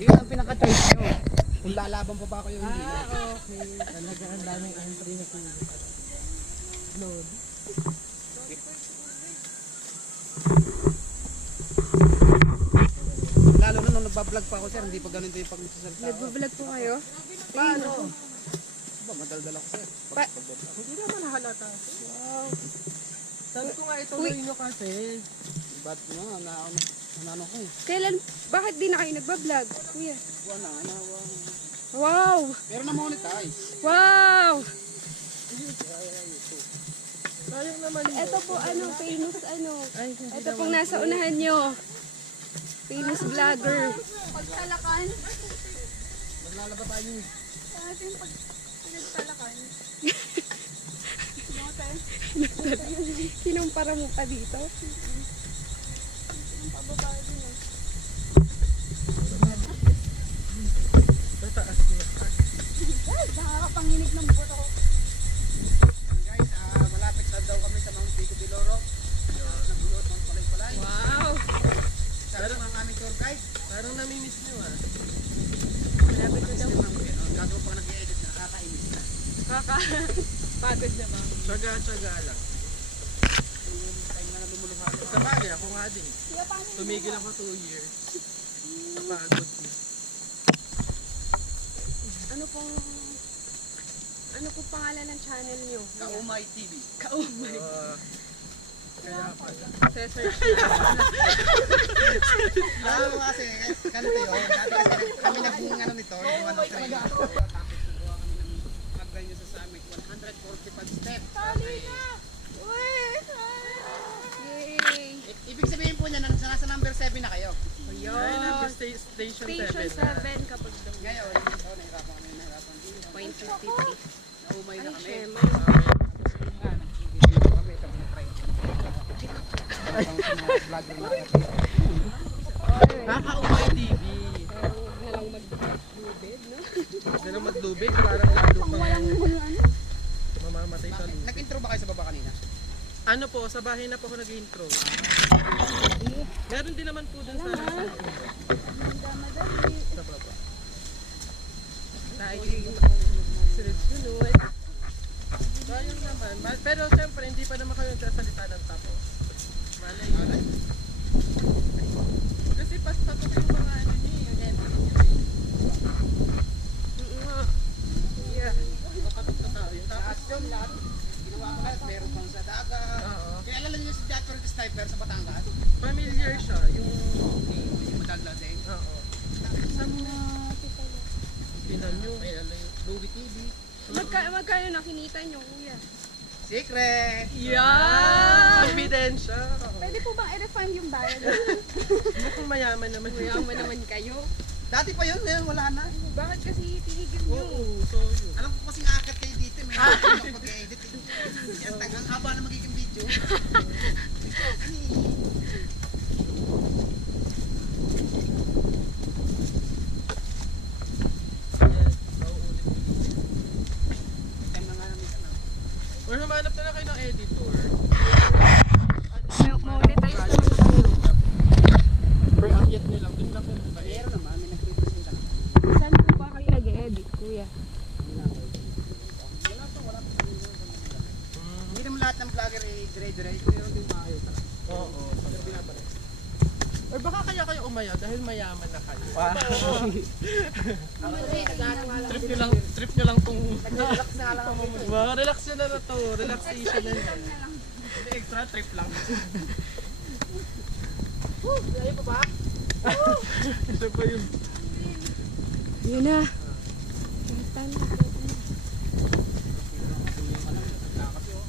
Yun ang pinaka-choice nyo. Kung lalaban pa ba ako yung hindi na. Okay. Talaga ang daming entry na kuya. Load. Lalo na nung nagbablog pa ako sir, hindi pa ganito yung pagsasalita. Nagbablog po kayo? Paano? Ba, madaldal ako sir. Hindi naman halata. Wow. Sabi ko nga ituloy nyo kasi. Ba't nga, ano ko eh. Kailan, bakit di na kayo nagbablog, kuya? Wala, nawa. Wow! Pero na-monetize. Wow! Sayang naman yun. Ito po famous Ay, hindi Ito naman. pong nasa unahan nyo. Famous vlogger. Pagtalakan. Maglalaba tayo yun. Sa ating pinagtalakan. Kinumpara mo pa dito? Yung pababa din eh. Mataas niya. Ay, nakakapanginig ng buto ko. Guys, malapit na daw kami sa Mount Pico de Loro. Nagbulot ng palay-palay. Wow! Pero ang aming tour guide. Parang namimiss nyo ah. Malapit na daw. Gagawin pang nag-i-edit na nakakainis na. Pagod na ba? Tsaga-tsaga lang. Yung time na lumuluhan. Sa bagay, ako nga din. Kuya, paano yun? Tumigil ako 2 years. Napagod. Ano pong pangalan ng channel nyo? Kaumay TV. Kaumay. Kaya pala. Search Alam mo kasi, ganito yun. Dati kasi kami nag-ano nito, nagawa ng train. Tapos nagawa kami ng mag-grind nyo sa summit. 145 steps. Yay! Ibig sabihin po niya, nasa number 7 na kayo. Ay, number Ayun! station 7. Station 7 kapag daw. Ngayon, nahirapan kami, nahirapan. Point 50. Naumay na Ay, kami. syema. Kami, tapos na-try. Ang mga vlogger natin. Kakaumay TV. Pero huwag na lang mag-lubid, no? Ganun maglubid, parang lalo Kung kang walang ano. mamamatay sa lubid. Nag-intro ba kayo sa baba kanina? Ano po, sa bahay na po ako nag-intro. Meron din naman po dun sa Madali. sa baba. Tayo yung sunod-sunod. Sayang naman. Pero siyempre, hindi pa naman kayo nagsasalita ng tapos. Malay yun. Kasi patok yung mga ano niyo, yung edit niyo. Yeah. Nakatot na tayo. Tapos yun lahat, ginawa ko lahat. Meron pang sa dagat. Oo. Kilala niyo si Jacko the Sniper sa Batangas? Familiar siya, yung... Yung madalla din. Oo. Tinan nyo, May Louie TV. Magkano na kinita nyo, kuya? Secret! Yeah! confidential. Pwede po bang i-refund yung bayad? Hindi kung mayaman naman. Mayaman naman kayo. Dati pa yun, ngayon wala na. Bakit kasi tinigil nyo? Oo, so yun. Alam ko kasi ngakit kayo dito, may nakakita mag-edit. Ang haba na magiging video. Yes, nauulit. Time na nga namin ka na. Or humanap na lang kayo ng editor. Monetize naman tayo. Per akyat nyo lang, dun lang kayo sa Meron naman, may nag-represent na naman. Saan po ba kayo nag-edit, kuya? Hindi naman lahat ng vlogger ay dire-dire. Meron din maayos talaga. Oo. Pero binabalik. Or baka kaya kayo umayaw dahil mayaman na kayo. Trip nyo lang tong... Nag-relax na lang ako. Wow, relax nyo na to. Relaxation na yan. Hindi, extra trip lang. Ito pa yun. Yun na.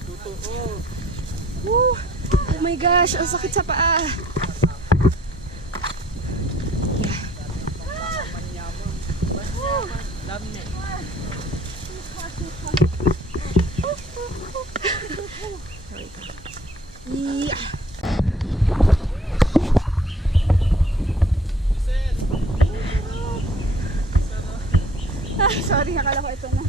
Totoo. Woo! Oh my gosh, ang sakit sa paa. Dami. Yeah. Sorry, akala ko ito na.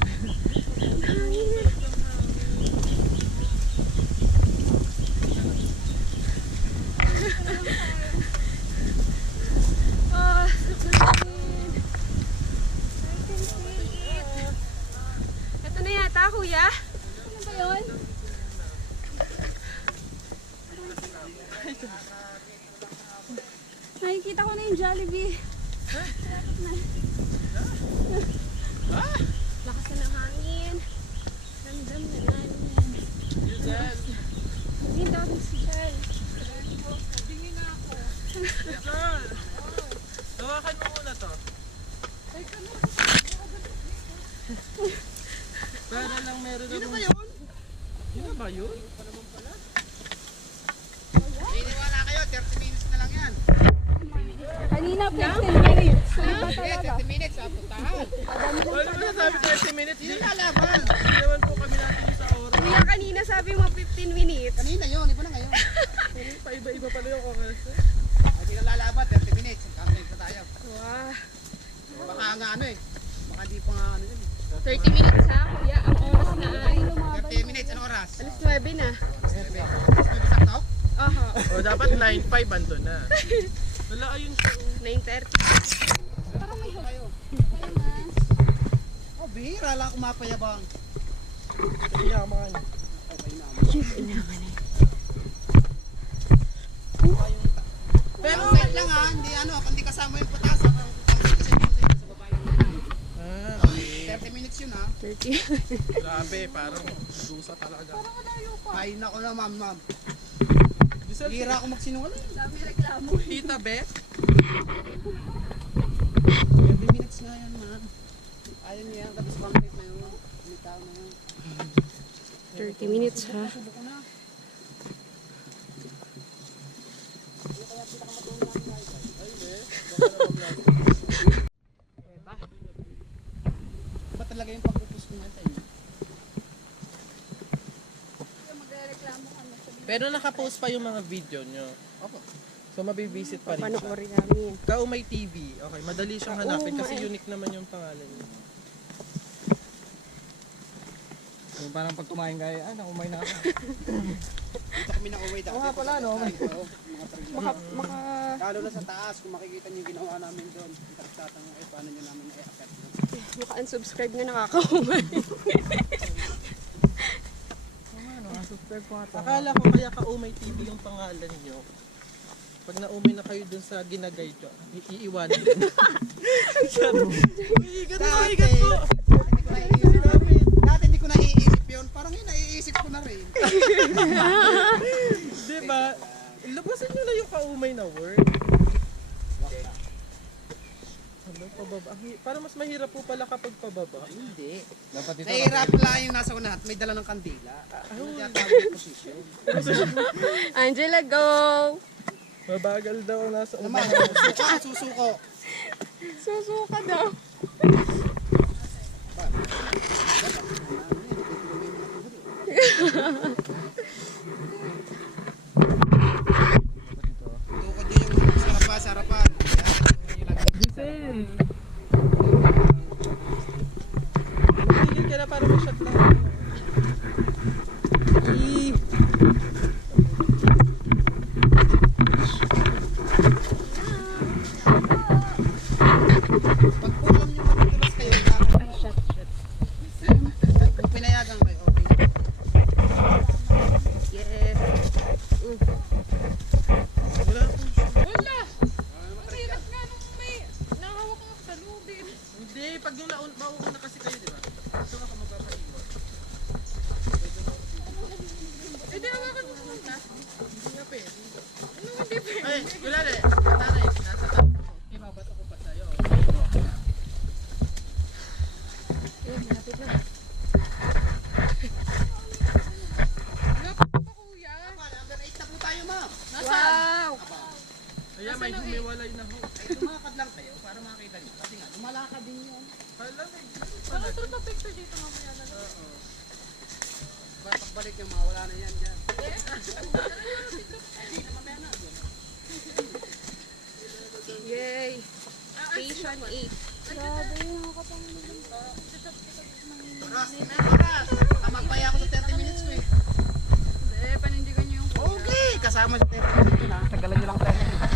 Ah, sakit. Jollibee. Lakas na ng hangin. Ramdam na namin. Giselle. Hindi daw si Jel. Giselle. Tawakan mo muna to. Para lang meron na ba yun? Yun na ba yun? Iniwala kayo, 30 minutes na lang yan. Kanina 15 minutes. Ano ba Sige, talaga? 30 minutes sa puntahan. Wala mo nasabi 30 minutes. Yun lalaban. Hindi naman po kami natin sa oras. Kuya, kanina sabi mo 15 minutes. Kanina yun, iba na ngayon. Paiba-iba pala yung oras. Ay, di na lalaban, 30 minutes. Campaign pa tayo. Wow. Baka nga ano eh. Baka di pa nga ano yun. 30 minutes ha, kuya. Ang oras na ay 30 minutes, anong oras? alas 9 na. Sakto? Aha. O dapat line 5 ando na. Wala ayun siya. 9:30. Kayo. Oh, bihira lang kumapayabang. Yaman. Okay na. Pero Set lang ha, hindi ano, hindi kasama yung putasan. Sa baba yung 30 minutes yun ha. 30. grabe, parang dusa talaga. Ay, nako na ma'am. Giselle, Bihira ako magsinungaling. Dami reklamo. Tita Beth. 30 minutes nga yan ma'am. Ayun yan, tapos concrete na yun. Umitaw na yun. 30 minutes ha. Subok ko na. Ba talaga yung pagpupus ko natin? Magre-reklamo kami. Pero nakapost pa yung mga video nyo. Opo. So mabibisit pa rin siya. Panoorin namin. Kaumay TV. Okay, madali siyang hanapin kasi unique naman yung pangalan niya. So, parang pag kumain kayo, nakumay na ako. Dito kami na-away dati. Oo nga pala, no? Maka... Lalo na sa taas, kung makikita niyo yung ginawa namin doon. Tatang paano niyo namin na-i-affect doon. Maka-unsubscribe nga nakakaumay. Subscribe ko ata. Akala ko kaya Kaumay TV yung pangalan nyo. Pag naumay na kayo dun sa ginagay nyo, iiwanan nyo. Dati hindi ko naiisip yun. Parang yun, naiisip ko na rin. Diba? Labasan nyo na yung Kaumay na word. Ano, pababa? Parang mas mahirap po pala kapag pababa. Hindi. Dapat ito. Nahihirap lang yung nasa unahan at may dala ng kandila. Ano yung tinatawag yung position? Angela, go! Mabagal daw nasa Naman, susuko. Susuka daw. Tukod niyo yung sarapan. Giselle! Tigil ka na para may shot lang. Pag po alam niyo matutulas kayo, kung pinayagan kayo, okay. Yes. Wala po siya. Mahirap nga nung may nahawak ko sa lubin. Hindi, pag nung mauna kasi kayo, di ba? Ito ako magpapaiwan. Eh, di hawakan mo muna. Hindi nga pwede. Ano hindi pa? Ay, wala na eh. Nanay, nasa tapo ko. Ibabato ko pa sa'yo. Malapit na. Kuya. Number 8 na po tayo, ma'am. Wow! Kaya may humiwalay na ho. Ay, lumakad lang kayo para makita niyo. Kasi nga, lumalakad din yun. Hala, may Ano ito na picture dito mamaya na lang? Pagbalik yung mga wala na yan dyan. Yay! Station 8. Grabe yung nakakapanginig. Ross, Ross, magpaya ako sa 30 minutes ko eh. Hindi, panindigan niyo yung Okay, kasama sa 30 minutes ko na. Tagalan niyo lang 10 minutes.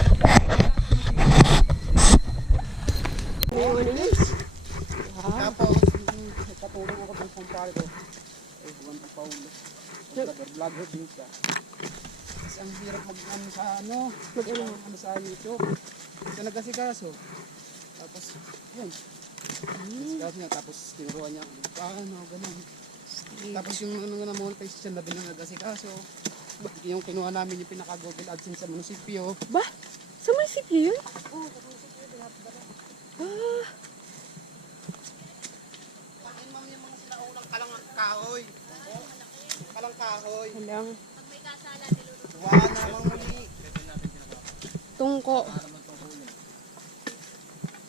Ano yun? Tapos, katulong ako ng kumpare ko. Eh, buwan pa Paulo. Vlogger din siya. Kasi ang hirap mag-ano sa ano, sa YouTube. Ito nag-asikaso. Tapos, yun. Asikaso niya, tapos tinuruan niya. Paano, ganun. Tapos yung ano nga na monetization na din ang nag-asikaso. Yung kinuha namin yung pinaka-Google AdSense sa munisipyo. Ba? Sa munisipyo yun? Pakin ma'am yung mga sinaunang kalang kahoy. Kalang kahoy. Halang. Wala namang muli. Tungko.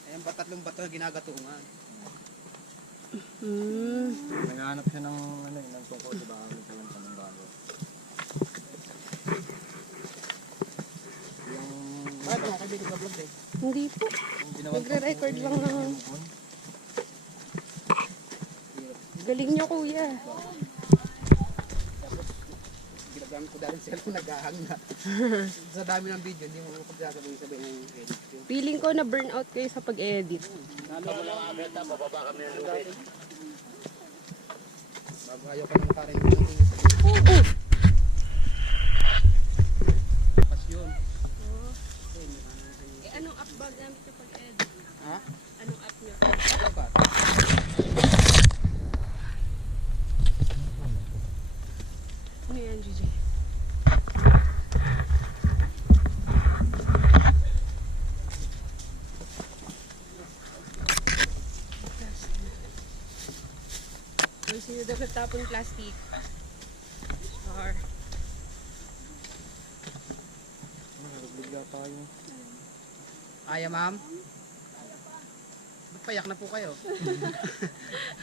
Ayan ba tatlong bato na ginagatungan. Naghahanap siya ng ano ng tungkol, di ba? Ano sa lang ng bago. Bakit mga kaibigan ka vlog eh? Hindi po. Yung ginawa Nagre-record lang naman. Galing niyo, kuya. Ginagamit ko dahil yung cellphone nag-ahang na. Sa dami ng video, hindi mo pagkakabing sabihin yung edit ko. Feeling ko na burnout kayo sa pag-edit. Bago ayaw ka nang karin ko ng Oo. pasyon. Anong app ba gamit niyo pag-edit? Ha? Anong app niyo? Ano ba? Ano yan, GJ? Ay, sino daw natapon plastic? Char. Bigla tayo. Aya ma'am? Ba't payak na po kayo?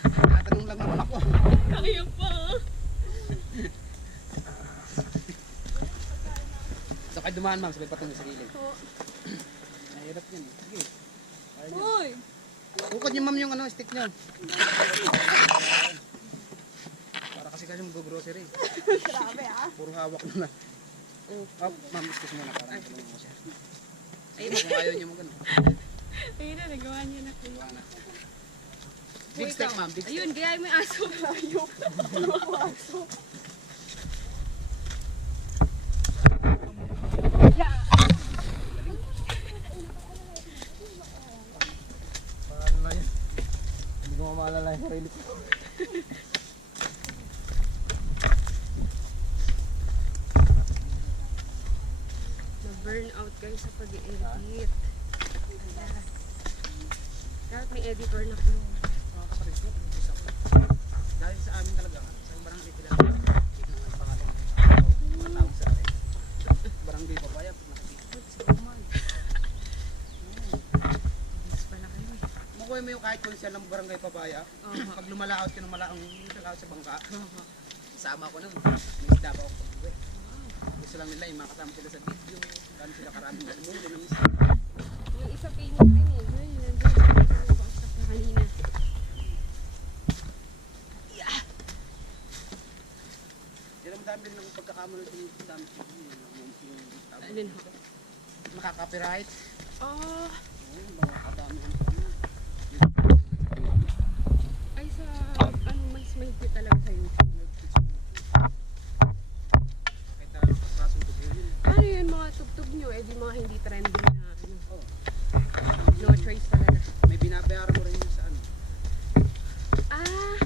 Tatanong lang naman ako. Kaya pa. So kayo dumaan ma'am, sabay patong sa gilid. Oo. Nahirap yun. Sige. Uy! Bukod niyo ma'am yung ano, stick niyo. Para kasi mag-grocery. Grabe ah. Puro hawak na lang. Oh, ma'am, excuse mo na para matulungan ko siya. Ayun, kung ayaw niyo mo gano'n. Ayun na, nagawa niya na. Iwa na. Big step ma'am, big step. Ayun, gayahin mo yung aso. Ayun. Aso. Paano na yun? Hindi ko maalala yung sarili ko. Na-burnout kayo sa pag-edit. Ayan. Dapat may editor na po. Mga kapatid ko, isa ko. Dahil sa amin talaga, sa barangay Pilar, pangalan. Matawag sa atin. Barangay Papaya, pag nakikita. Yes pala kayo. Makuha mo yung kahit kung siya ng barangay Papaya. Pag lumalaot ka ng malaang lumalaot sa bangka, isama ko nun. May isda pa ako pag-uwi. Gusto lang nila yung makasama sila sa video. Gano'n sila karaming nalumuli ng isa. Yung isa famous din eh. Ay, nandiyan. Baksak na kanina. Yan ang dami rin ng pagkakamalo sa mga dami. Alin ho? Nakaka-copyright. Ah, Ayun, mga kadami ang ano. ay sa, ano, mas mahigpit talaga sa YouTube. Kita kaso ko yun. Ano yun mga tugtog nyo? Eh, di mga hindi trending na, ano. Oh. No choice talaga. May binabayaran mo rin yun sa ano. Ah,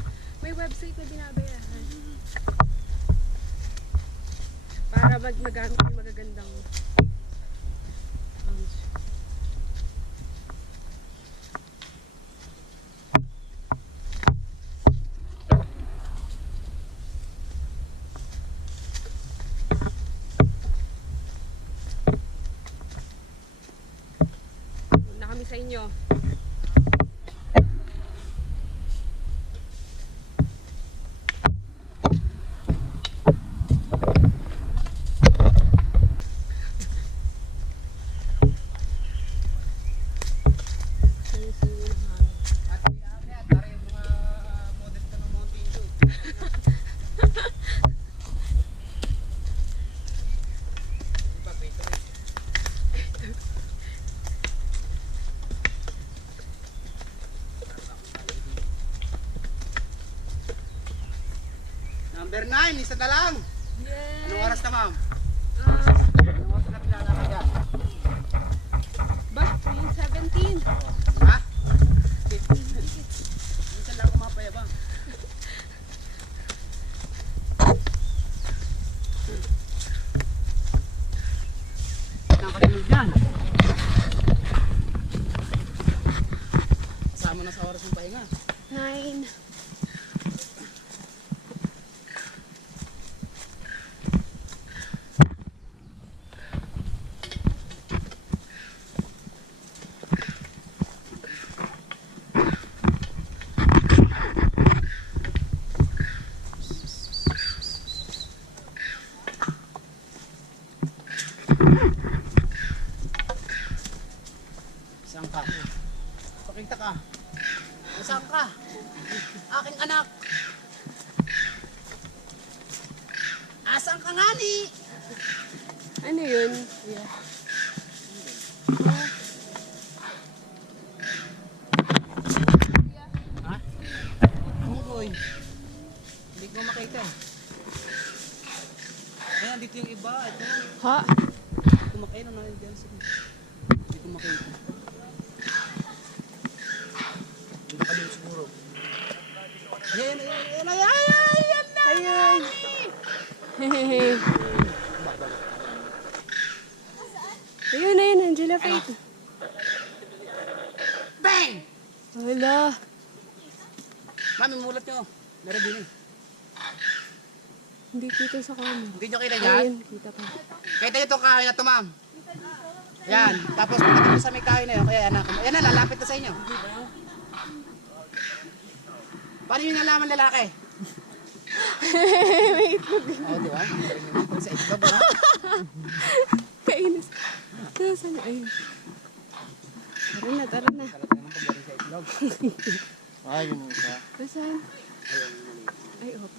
may website na binabayaran. Para magamit yung magagandang sounds. Huwag na kami sa inyo. Sinisingi ng hangin. At kaya, tara yung mga model ka ng Mountain Dew. Diba, Gatorade? Number 9, isa na lang. Anong oras na ma'am? Ah, Anong oras na pinalakad yan? ba? 3 Ha? Minsan lang ako mapayabang. Nakalimutan dyan. Kasama na sa oras ng pahinga. 9. Saan ka? Pakita ka. Saan ka? Aking anak. Asan ka nga ni? Ano yun? Ha? Tungkoy. Hindi ko makita eh. Ayan, dito yung iba. Ito. Ha? Hindi ko makita. Hindi ko makita. Hindi ko kalim siguro. Ayan, ayan, ayan, ayan, ayan, Ayun. Hehehe. Ayun, ayun, Angela Faith. Bang! Wala. Mami, mulat nyo. Meron din eh. Hindi kita sa camera. Hindi nyo kita dyan? Ayun, kita pa. Kita nyo itong kahoy na ito, ma'am. Yan. Tapos pagdating nyo sa may kahoy na yun, kaya anak mo. Yan na, lalapit na sa inyo. Paano nyo nalaman lalaki? Wait. Oo, di ba? Sa itlog, ha? Kainis. Nasaan? Ayun. Tara na, tara na. Talaga naman pagdating sa itlog. Ay, yun yung isa. Nasaan? Ay, opo.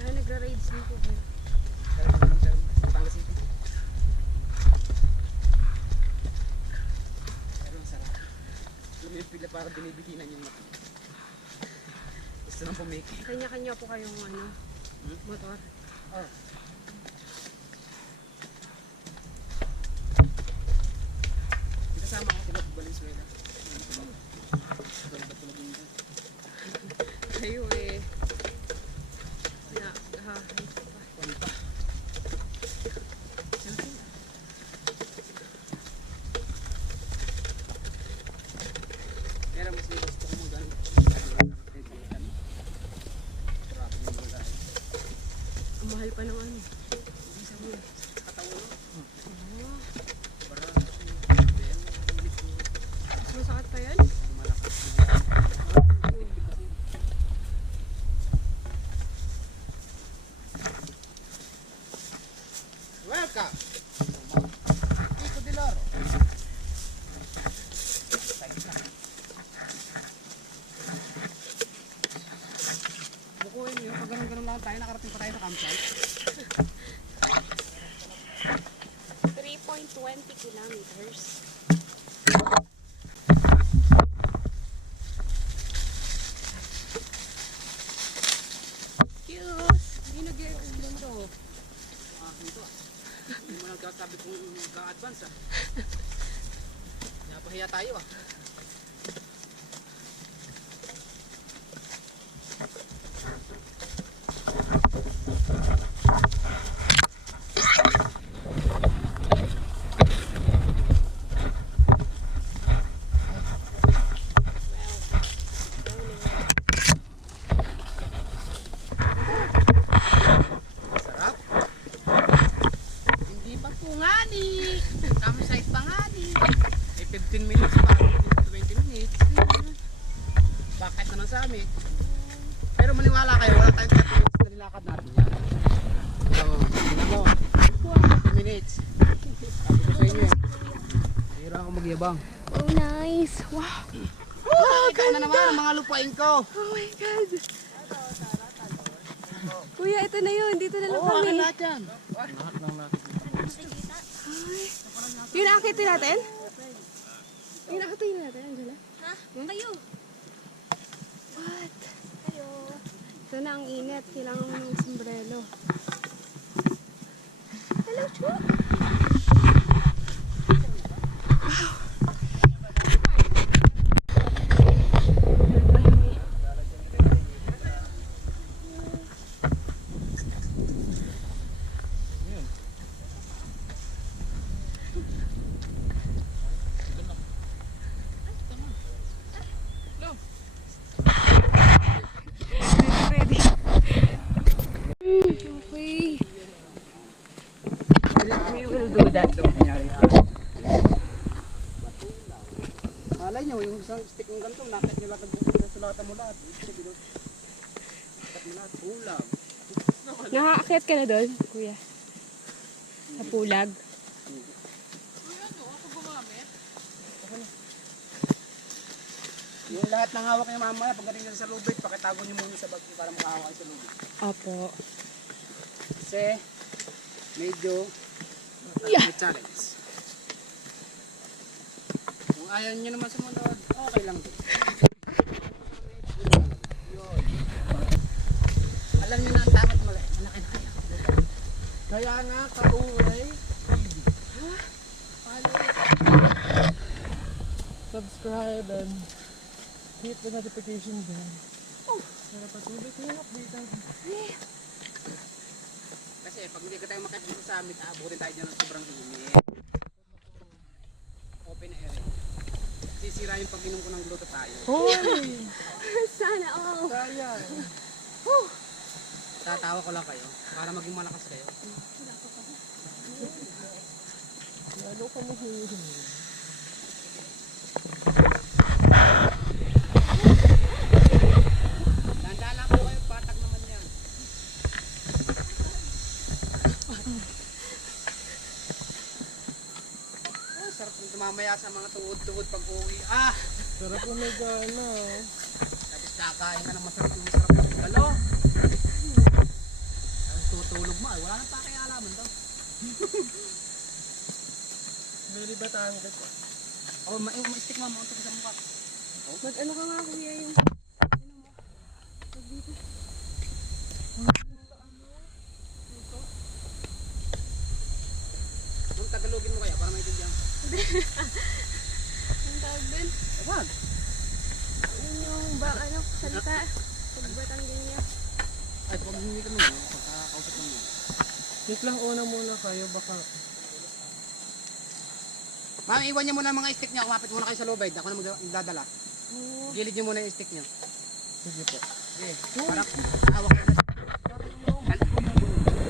Ah, nagra-raids mo po kayo. Batangas City. Pero ang sarap. Lumipila para binibikinan yung mata. Gusto nang pumiki. Kanya-kanya po kayong ano, motor. Oh. Kasama ko sila Valenzuela. Kayo eh. Na, ha, Pero mas gusto ko mag-ano. Grabe yung mga dahil. ang mahal pa ng ano. Katawan mo. Para Masakit pa yan? malakas. Welcome to Pico de Loro. Bukuhin nyo, pag ganun-ganun lang tayo, nakarating pa tayo sa campsite. 3.20 kilometers. Cute! Hindi nag-i-explain to. Ito ah. Hindi mo nagkasabi kung mag-advance ah. Napahiya tayo ah. Sarap. Hindi pa po nga ni. Campsite pa nga ni. Eh 15 minutes pa. 20 minutes. Bakit na lang sa amin? Pero maniwala kayo, wala tayong 30 minutes na nilakad natin yan. Tingnan mo. 20 minutes. Sabi ko sa inyo. Pero ako magyabang. Oh, nice. Wow. Ikaw na naman ang mga lupain ko. Oh my God. Kuya, ito na yun. Dito na lang Oo, akin kami. lahat yan. Lahat ng natin. Yung nakakitin natin? Yung nakakitin natin, Angela? Ha? Kayo. What? Kayo. Ito na ang init. Kailangan mo ng sombrero. Hello, Chu. Ready. Okay. We will do that. Malay nyo, yung isang stick ng ganito, nakit nyo lahat ng bukod sa lahat mo lahat. Sige, doon. Nakit mo lahat, ulam. Nakaakyat ka na doon, kuya? Sa pulag? Yung lahat ng hawak niya mamaya, pagdating nyo sa lubid, pakitago nyo muna sa bag para makahawak kayo sa lubid. Opo. Kasi, medyo may challenge. Kung ayaw nyo naman sumunod, okay lang din. Yun. Alam nyo na ang takot mo lang. Malaki na kaya. Kaya nga, kauray. Subscribe and hit the notification bell. Para patuloy ko yung update ang Kasi pag hindi ka tayo makikita sa amin, aabutin tayo dyan ng sobrang init. Open air. Sisira yung pag-inom ko ng gluto tayo. Hoy! Sana all. Kaya. Tatawa ko lang kayo para maging malakas kayo. Lalo ka mahihinig. Dahan-dahan lang po kayo, patag naman yan. Oh, sarap yung tumamaya sa mga tuhod-tuhod pag uwi. Ah! Sarap po may gana. Tapos kakain ka ng masarap yung masarap yung galo. Tapos tutulog mo, ay wala nang pakialaman to. Very Batangas. Oh, ma-stick mo, mauntok sa mukha. Mag-ano ka nga, kuya, yung... Kung tagalogin mo kaya para maintindihan ko. Ang tawag din? Wag! Yun yung salita. Pagbatang din niya. Ay, pag hindi ka mo, pagkakausap lang mo. Wait lang, una muna kayo. Baka Ma'am, iwan niyo muna ang mga stick niyo. Kumapit muna kayo sa lubid. Ako na magdadala. Gilid niyo muna yung stick niyo. sige po. Okay. Para hawak ko na.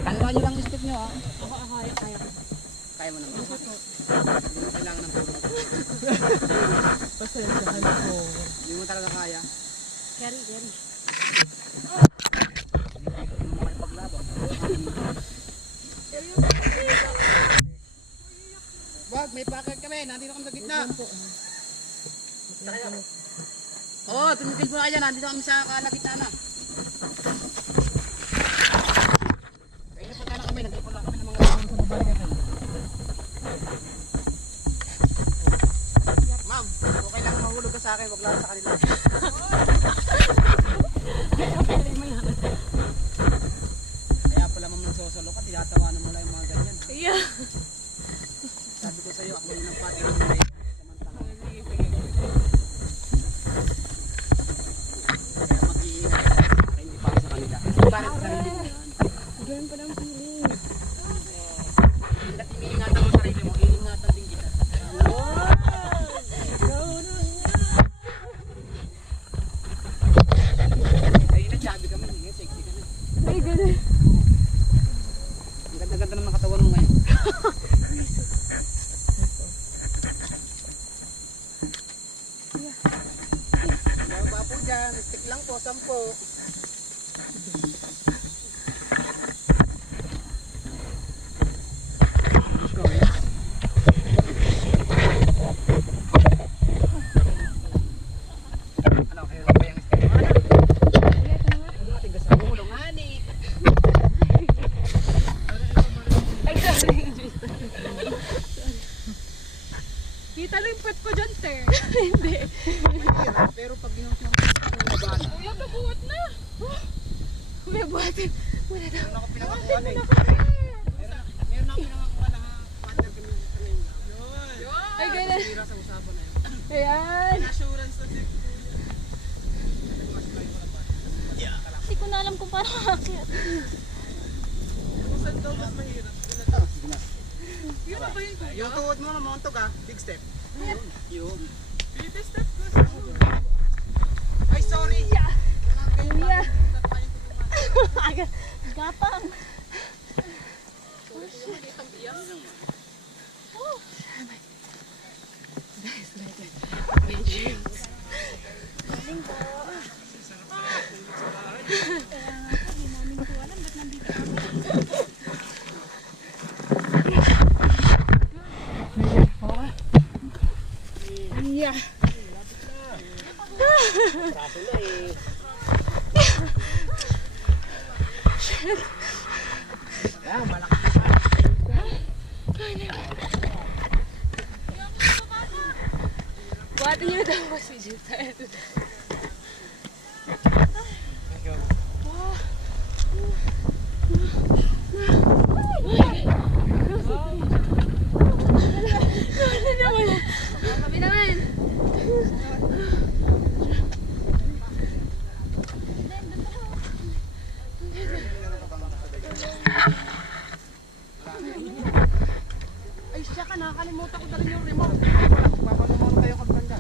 Tandaan niyo lang yung stick niyo, ha? Kaya. Kaya mo naman. Hindi mo kailangan ng tulong. Pasensyahan ako. Hindi mo talaga kaya. Carry. Hindi mo kayo paglabang. Wag, may packet kami. Nandito kami sa gitna. Oo, tumigil mo na kayo. Nandito kami sa kalagitna na. Kaya napunta na kami. Nag-ipon lang kami ng mga tao sa babae natin. Ma'am, okay lang mahulog ka sa akin. Wag lang sa kanila. Kaya pala ma'am nagsosolo ka. Tinatawanan mo lang yung mga ganyan. Ha? Yeah. Sabi ko sa'yo, ako yung nagpati ng mga samantala. Kaya mag-iingat ka sa akin, hindi para sa kanila. Bakit sa sarili mo? Ganun pa ng feeling. Hindi iniingatan mo sarili mo, iingatan din kita. Ay, nagsabi kami, hindi sexy ka na. Ay, ganun. Ang ganda-ganda ng katawan mo ngayon. Yung ba po dyan, stick lang po, 10. Lalo yung pet ko dyan, te. Hindi. Mahirap, pero pag ginawa mo ng labana, Kuya, nabuhat na. May buhatin. Wala daw. meron ako pinakakuha na eh. Meron ako pinakakuha na partner kami sa ngayon lang. Ay, ganun. Tira sa usapan na yun. Ayan. Assurance na si Hindi ko na alam kung paano makakit. kung saan daw mas mahirap. Sige na. Yun na ba yun, kuya? Yung tuhod mo mamontog ah, big step. Yun. Baby step ko. Ay, sorry! Iya. Gapang. Iya. Ah, malaki. Buhatin niyo daw po si Giselle. Kami naman. Ay, siya ka, nakakalimutan ko na rin yung remote. Ay, wala, papanumono tayo kapaganda.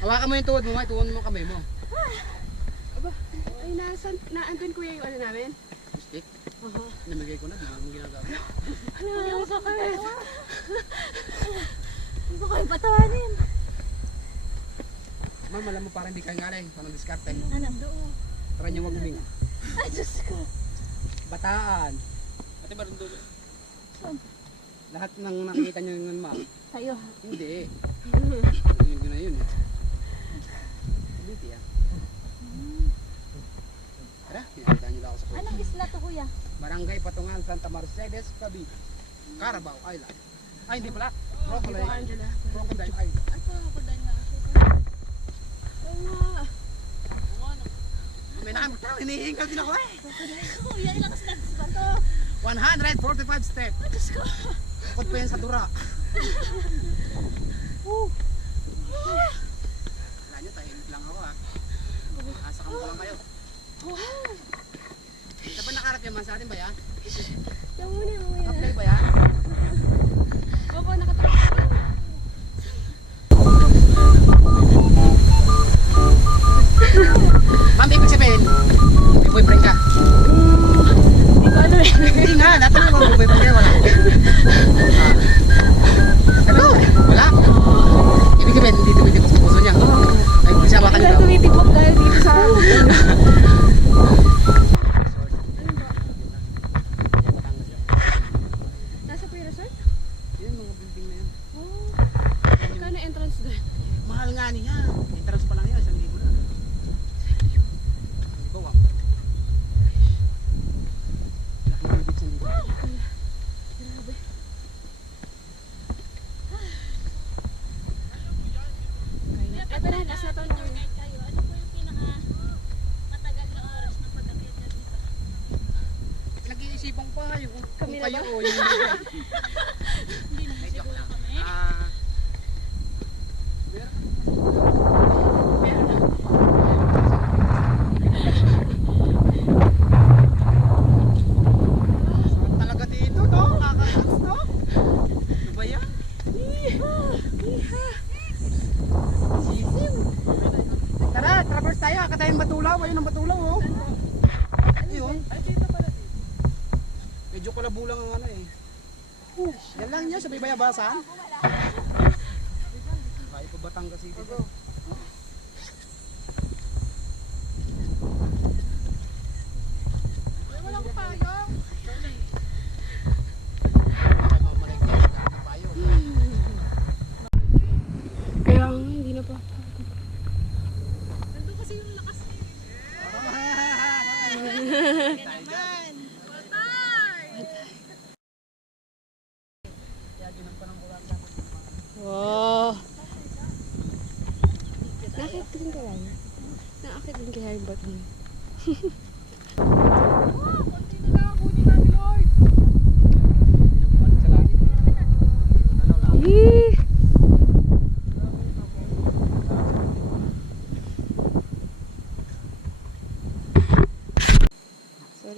Hawakan mo yung tuhod mo, may tuhod mo kamay mo. Aba, ay naandun kuya yung ano namin? Stick? Namigay ko na, di mo ginagawa. Ano, sakit. Hindi ko kayo patawanin. Ma'am, alam mo parang hindi kayo ngaling, parang diskarte. Ano? Doon. Try niyo wag huminga. Ay, Diyos ko. Bataan. Ate, barang dulo. Lahat ng nakikita niyo yun, ma'am. Sa'yo. Hindi. Yun na yun. Hindi yan. Tara, pinakita niyo lang ako sa kuya. Anong isla to, kuya? Barangay Patungan, Santa Mercedes, Cavite. Carabao Island. Ay, hindi pala. Crocodile Island. Crocodile Island. Ay, ako dahil nga. May nakakita, hinihingal din ako eh. Kuya, ilang snags ba to? 145 step. Ay, Diyos ko. Bukod pa yan sa dura. Wala nyo, tahimik lang ako ha. Asakam ko lang kayo. Ito ba nakarap yan man sa atin ba yan? Yung muna, yung muna. Apply ba yan? Opo, nakatrabaho. Ma'am, ibig sabihin, may boyfriend ka? Hindi ko ano eh. Hindi nga, natanong ko may boyfriend ka, wala. Ano? Wala. Ibig sabihin, hindi tumitipos sa puso niya. Ay, isama ka niyo Wala daw. tumitipok dahil dito sa... Nasa po yung resort? Yun, mga building na yan. Oh. Magkano entrance doon? Mahal nga niya. Entrance pa lang yan, 1,000 na. Di ba, wow? Laki ng beach nandito. Grabe. Ito na, nasa to na. Kayo, ano po yung pinaka matagal na oras ng pag-akyat niya dito? Nag-iisipan pa yung kung Kami na kayo ba? o yung Hindi naman siguro kami. talaga dito, no? Kakalakas, no? Ano ba yan? Tara, traverse tayo. Akatayin Batulaw. Ayun ang Batulaw, oh. Ayun. Ay, dito pala dito. Medyo kalabulang ang ano eh. Yan lang niya, sabi Bayabasan. Kaya pa Batangas City. Ay, wala ko payong. Ay, mamalig ka. Ganda pa yun. Kaya hindi na pa. Nandun kasi yung lakas eh. Bakit yung kaya yung bato niya? Konti na lang, kunin natin, Lord. Hindi na bumalik sa langit. Yee!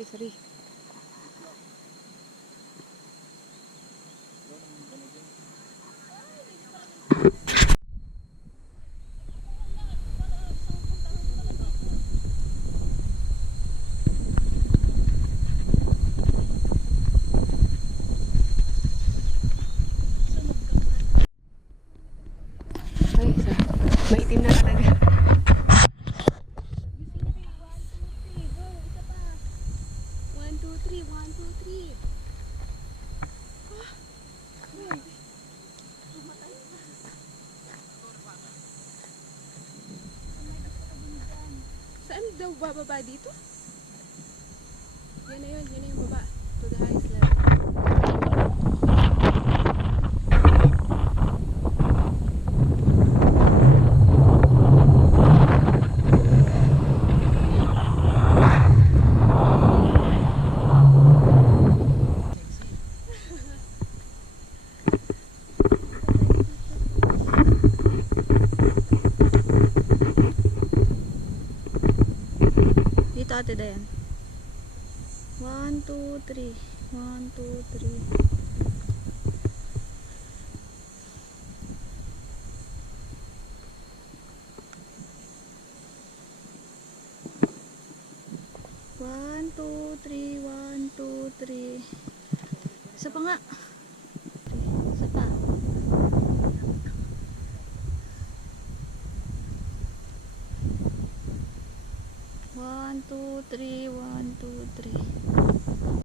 Sorry. Ay, maitim na talaga. One, two, three. Saan daw bababa dito? Yan na yung baba. To the highest level. Dito ate Dayan. 1, 2, 3. 1, 2, 3. One, two, three. Isa pa nga.